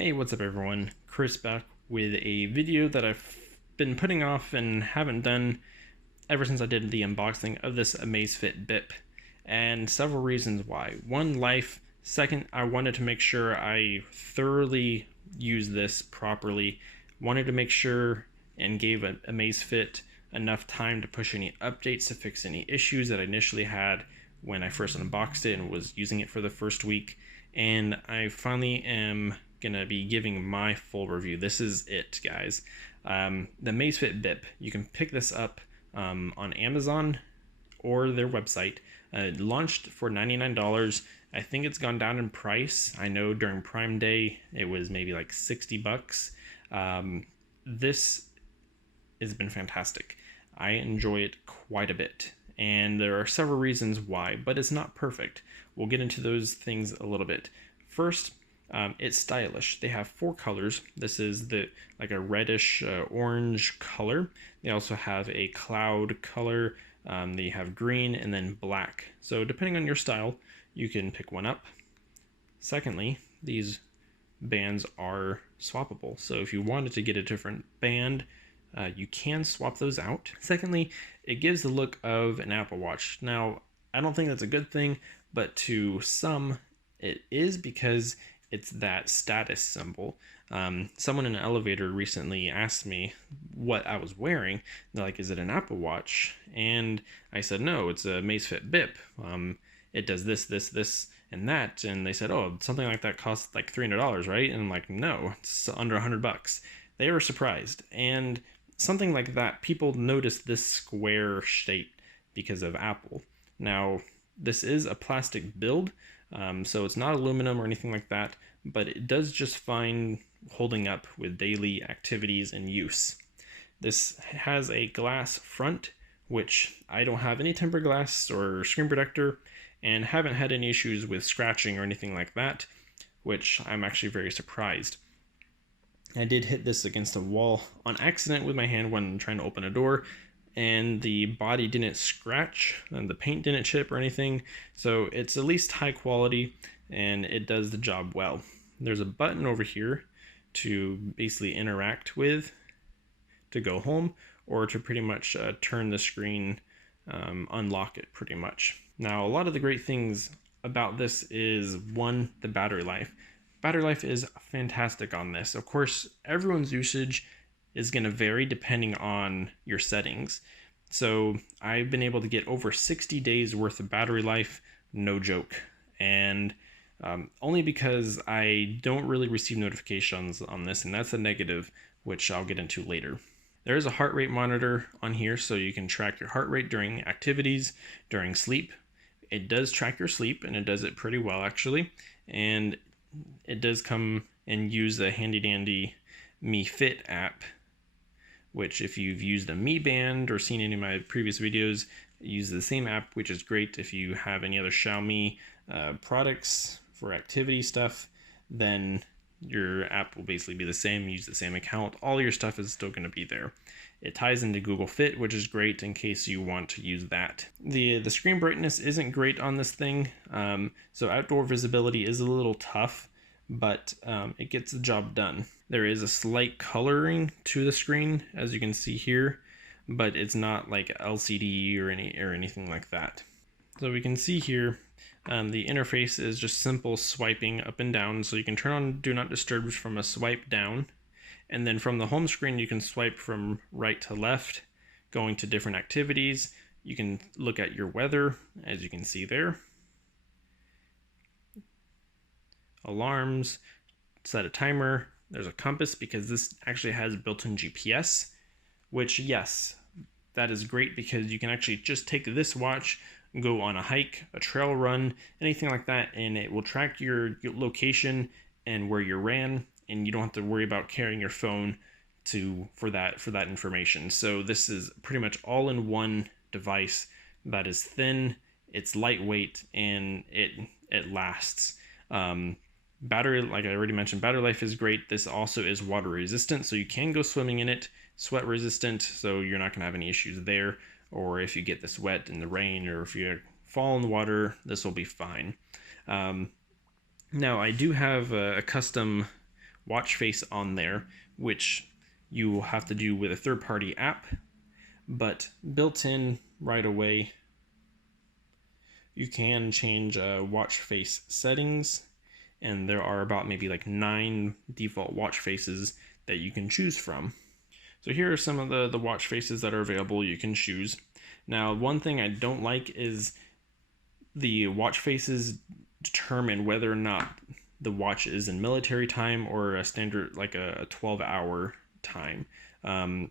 Hey, what's up everyone? Chris back with a video that I've been putting off and haven't done ever since I did the unboxing of this Amazfit Bip. And several reasons why. One, life. Second, I wanted to make sure I thoroughly use this properly. Wanted to make sure and gave Amazfit enough time to push any updates to fix any issues that I initially had when I first unboxed it and was using it for the first week. And I finally am gonna be giving my full review. This is it, guys. The Amazfit Bip. You can pick this up on Amazon or their website. It launched for $99. I think it's gone down in price. I know during Prime Day it was maybe like $60. This has been fantastic. I enjoy it quite a bit, and there are several reasons why, but it's not perfect. We'll get into those things a little bit. First, it's stylish. They have 4 colors. This is like a reddish orange color. They also have a cloud color. They have green and then black. So depending on your style, you can pick one up. Secondly, these bands are swappable. So if you wanted to get a different band, you can swap those out. Secondly, it gives the look of an Apple Watch. Now, I don't think that's a good thing, but to some, it is, because it's that status symbol. Someone in an elevator recently asked me what I was wearing. They're like, is it an Apple Watch? And I said, no, it's a Amazfit Bip. It does this, and that. And they said, oh, something like that costs like $300, right? And I'm like, no, it's under $100. They were surprised. And something like that, people notice this square shape because of Apple. Now, this is a plastic build, so it's not aluminum or anything like that, but it does just fine holding up with daily activities and use. This has a glass front, which I don't have any tempered glass or screen protector, and haven't had any issues with scratching or anything like that, which I'm actually very surprised. I did hit this against a wall on accident with my hand when trying to open a door, and the body didn't scratch and the paint didn't chip or anything, so it's at least high quality and it does the job well. There's a button over here to basically interact with to go home, or to pretty much turn the screen, unlock it pretty much. Now, a lot of the great things about this is, one, the battery life. Battery life is fantastic on this. Of course, everyone's usage is going to vary depending on your settings. So I've been able to get over 60 days worth of battery life, no joke. And only because I don't really receive notifications on this, and that's a negative, which I'll get into later. There is a heart rate monitor on here, so you can track your heart rate during activities, during sleep. It does track your sleep, and it does it pretty well, actually. And it does come and use the handy dandy Mi Fit app, which if you've used a Mi Band or seen any of my previous videos, use the same app, which is great. If you have any other Xiaomi products for activity stuff, then your app will basically be the same. Use the same account. All your stuff is still going to be there. It ties into Google Fit, which is great in case you want to use that. The screen brightness isn't great on this thing, so outdoor visibility is a little tough, but it gets the job done. There is a slight coloring to the screen, as you can see here, but it's not like LCD or anything like that. So we can see here, the interface is just simple swiping up and down, so you can turn on Do Not Disturb from a swipe down, and then from the home screen you can swipe from right to left, going to different activities. You can look at your weather, as you can see there. Alarms, set a timer. There's a compass, because this actually has built-in GPS, which, yes, that is great, because you can actually just take this watch, go on a hike, a trail run, anything like that, and it will track your location and where you ran, and you don't have to worry about carrying your phone for that information. So this is pretty much all in one device that is thin, it's lightweight, and it lasts. Battery, like I already mentioned, battery life is great. This also is water resistant, so you can go swimming in it. Sweat resistant, so you're not going to have any issues there. Or if you get this wet in the rain, or if you fall in the water, this will be fine. Now, I do have a custom watch face on there, which you will have to do with a third-party app, but built in right away, you can change watch face settings, and there are about maybe like 9 default watch faces that you can choose from. So here are some of the watch faces that are available you can choose. Now, one thing I don't like is the watch faces determine whether or not the watch is in military time or a standard, like a 12-hour time.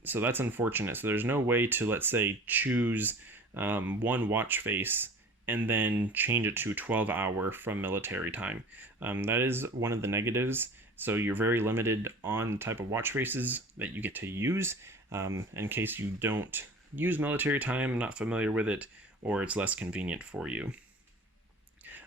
So that's unfortunate. So there's no way to, let's say, choose one watch face and then change it to 12-hour from military time. That is one of the negatives. So you're very limited on the type of watch faces that you get to use, in case you don't use military time, not familiar with it, or it's less convenient for you.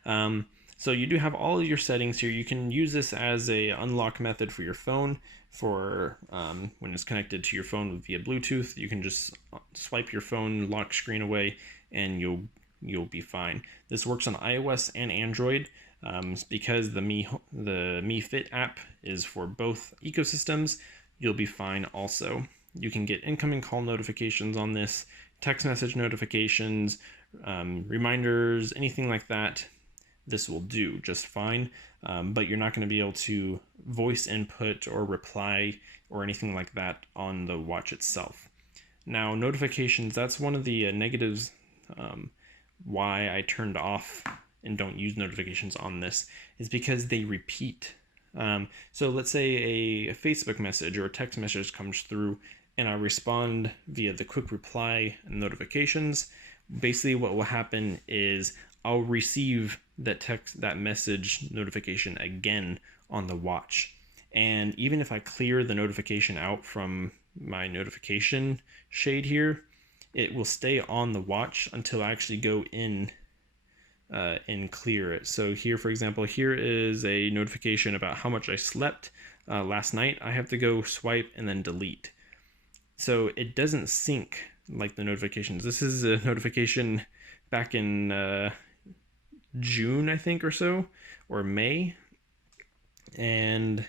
So you do have all of your settings here. You can use this as a unlock method for your phone. For when it's connected to your phone via Bluetooth, you can just swipe your phone, lock screen away, and you'll be fine. This works on iOS and Android. Because the Mi Fit app is for both ecosystems, you'll be fine also. You can get incoming call notifications on this, text message notifications, reminders, anything like that. This will do just fine, but you're not going to be able to voice input or reply or anything like that on the watch itself. Now, notifications, that's one of the negatives why I turned off and don't use notifications on this, is because they repeat. So let's say a Facebook message or a text message comes through and I respond via the quick reply notifications. Basically what will happen is I'll receive that message notification again on the watch. And even if I clear the notification out from my notification shade here, it will stay on the watch until I actually go in and clear it. So here, for example, here is a notification about how much I slept last night. I have to go swipe and then delete. So it doesn't sync like the notifications. This is a notification back in June, I think, or so, or May. And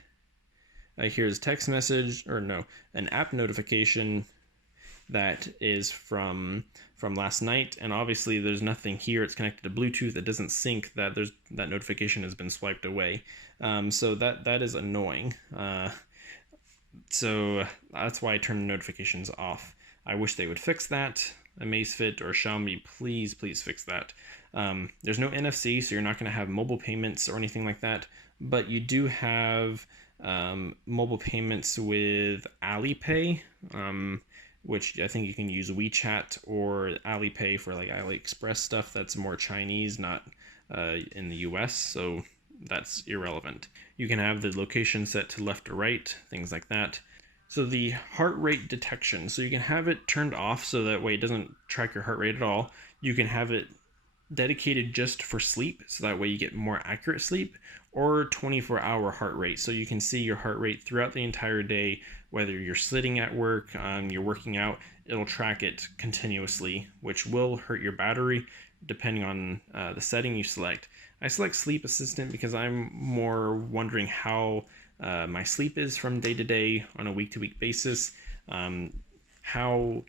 here's text message, or no, an app notification that is from last night, and obviously there's nothing here. It's connected to Bluetooth. It doesn't sync that that notification has been swiped away. So that is annoying. So that's why I turned the notifications off. I wish they would fix that. Amazfit or Xiaomi, please fix that. There's no NFC, so you're not going to have mobile payments or anything like that, but you do have mobile payments with Alipay, which I think you can use WeChat or Alipay for like AliExpress stuff. That's more Chinese, not in the US, so that's irrelevant. You can have the location set to left or right, things like that. So the heart rate detection, so you can have it turned off so that way it doesn't track your heart rate at all. You can have it dedicated just for sleep, so that way you get more accurate sleep, or 24-hour heart rate, so you can see your heart rate throughout the entire day, whether you're sitting at work, you're working out, it'll track it continuously, which will hurt your battery depending on the setting you select. I select Sleep Assistant because I'm more wondering how my sleep is from day to day on a week-to-week basis, how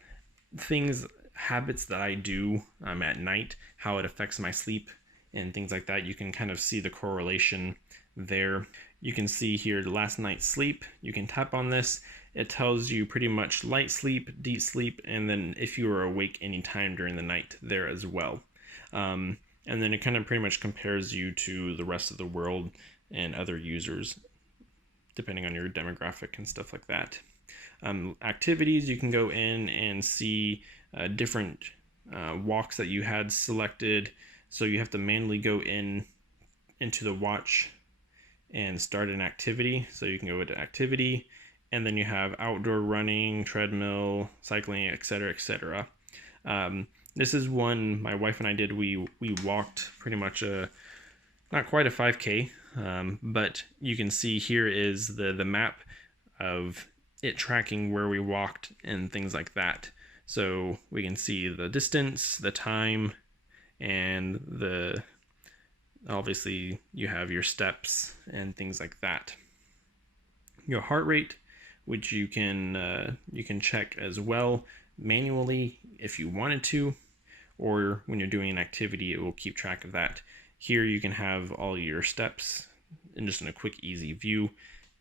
habits that I do at night, how it affects my sleep and things like that. You can kind of see the correlation there. You can see here the last night's sleep. You can tap on this. It tells you pretty much light sleep, deep sleep, and then if you are awake anytime during the night there as well. And then it kind of pretty much compares you to the rest of the world and other users, depending on your demographic and stuff like that. Activities, you can go in and see different walks that you had selected. So you have to manually go into the watch and start an activity. So you can go into activity, and then you have outdoor running, treadmill, cycling, etc., etc. This is one my wife and I did. We walked pretty much not quite a 5K, but you can see here is the map of it tracking where we walked and things like that. So we can see the distance, the time, and obviously you have your steps and things like that. your heart rate, which you can check as well manually if you wanted to, or when you're doing an activity, it will keep track of that. Here you can have all your steps in just in a quick, easy view,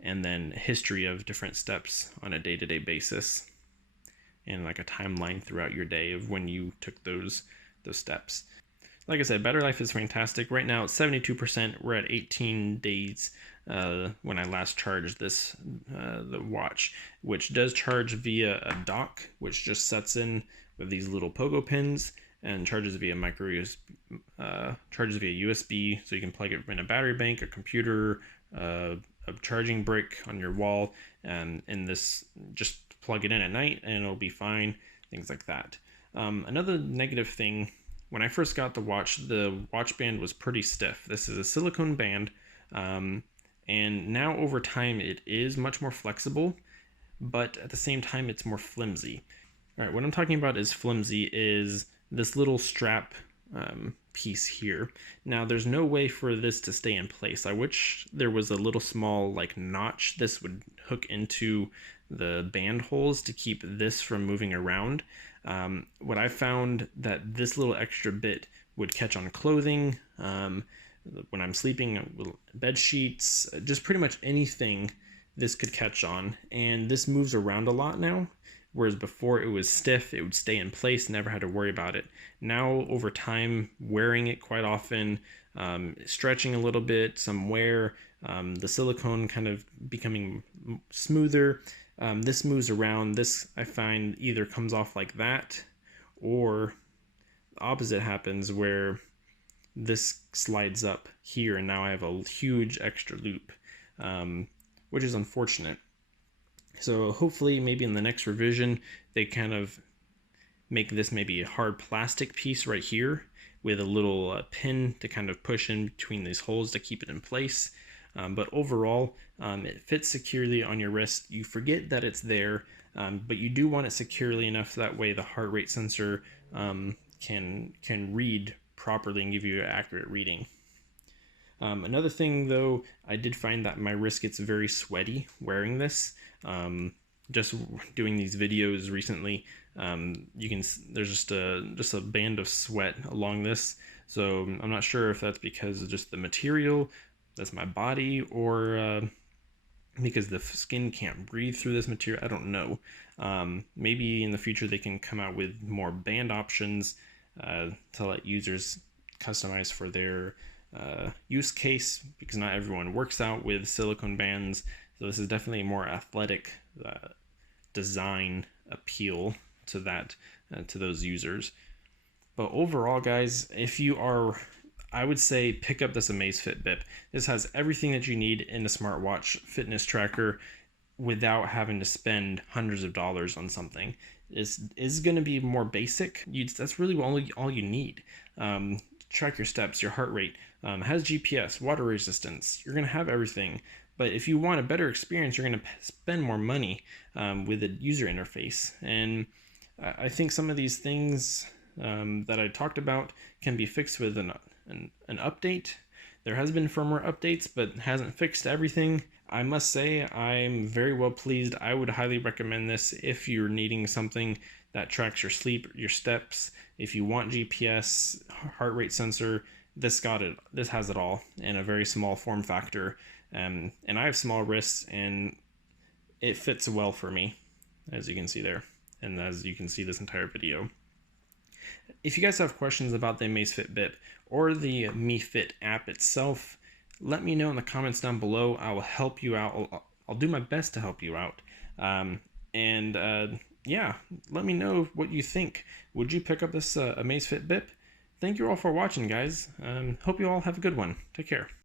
and then history of different steps on a day-to-day basis, and like a timeline throughout your day of when you took those steps. Like I said, battery life is fantastic. Right now it's 72%. We're at 18 days when I last charged this the watch, which does charge via a dock, which just sets in with these little pogo pins and charges via micro USB, charges via USB, so you can plug it in a battery bank, a computer, a charging brick on your wall, and this just plug it in at night and it'll be fine. Things like that. Another negative thing. When I first got the watch band was pretty stiff. This is a silicone band, and now over time it is much more flexible, but at the same time it's more flimsy. All right, what I'm talking about is flimsy is this little strap piece here. Now there's no way for this to stay in place. I wish there was a little small like notch this would hook into the band holes to keep this from moving around. What I found that this little extra bit would catch on clothing, when I'm sleeping, bed sheets, just pretty much anything this could catch on. And this moves around a lot now, whereas before it was stiff, it would stay in place, never had to worry about it. Now over time, wearing it quite often, stretching a little bit, some wear, the silicone kind of becoming smoother. This moves around. This I find either comes off like that, or the opposite happens where this slides up here and now I have a huge extra loop, which is unfortunate. So hopefully maybe in the next revision they kind of make this maybe a hard plastic piece right here with a little pin to kind of push in between these holes to keep it in place. But overall, it fits securely on your wrist. You forget that it's there, but you do want it securely enough that way the heart rate sensor can read properly and give you an accurate reading. Another thing though, I did find that my wrist gets very sweaty wearing this. Just doing these videos recently, there's just a band of sweat along this. So I'm not sure if that's because of just the material, that's my body, or because the skin can't breathe through this material. I don't know. Maybe in the future they can come out with more band options to let users customize for their use case, because not everyone works out with silicone bands. So this is definitely a more athletic design appeal to that, to those users. But overall, guys, if you are, I would say pick up this Amazfit Bip. This has everything that you need in a smartwatch fitness tracker without having to spend hundreds of dollars on something. This is going to be more basic. That's really all you need. Track your steps, your heart rate, has GPS, water resistance. You're going to have everything. But if you want a better experience, you're going to spend more money with a user interface. And I think some of these things that I talked about can be fixed with an update. There has been firmware updates, but hasn't fixed everything. I must say I'm very well pleased. I would highly recommend this if you're needing something that tracks your sleep, your steps. If you want GPS, heart rate sensor, this has it all in a very small form factor. And I have small wrists and it fits well for me, as you can see there, and as you can see this entire video. If you guys have questions about the Amazfit Bip or the MeFit app itself, let me know in the comments down below. I will help you out. I'll do my best to help you out. Yeah, let me know what you think. Would you pick up this Amazfit Bip? Thank you all for watching, guys. Hope you all have a good one. Take care.